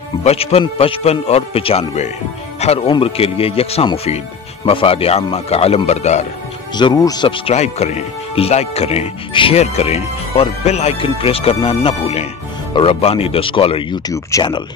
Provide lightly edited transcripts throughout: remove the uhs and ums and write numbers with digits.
बचपन, 55 और 95 हर उम्र के लिए यकसा मुफीद, मफाद आम्मा का अलमबरदार। जरूर सब्सक्राइब करें, लाइक करें, शेयर करें और बेल आइकन प्रेस करना न भूलें। Rabbani the scholar YouTube channel.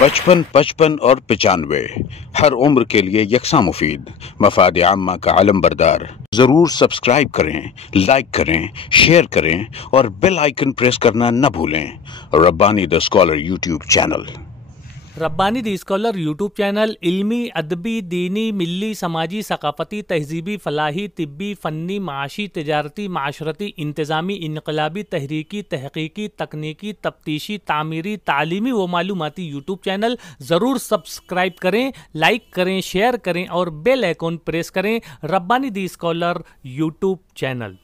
बचपन, 55 और 95 हर उम्र के लिए यकसा मुफीद, मफाद आम्मा का अलमबरदार। जरूर सब्सक्राइब करें, लाइक करें, शेयर करें और बेल आइकन प्रेस करना न भूलें। Rabbani the scholar YouTube channel. Rabbani the scholar YouTube channel इल्मी, अदबी, दीनी, मिल्ली, समाजी, सकाफती, तहजीबी, फलाही, तिब्बी, फ़न्नी, माशी, तिजारती, माशरती, इंतज़ामी, इनकलाबी, तहरीकी, तहकीकी, तकनीकी, तफ्तीशी, तामीरी, तालीमी व मालूमाती यूट्यूब चैनल। ज़रूर सब्सक्राइब करें, लाइक करें, शेयर करें और बेल आइकन प्रेस करें। Rabbani the scholar YouTube channel.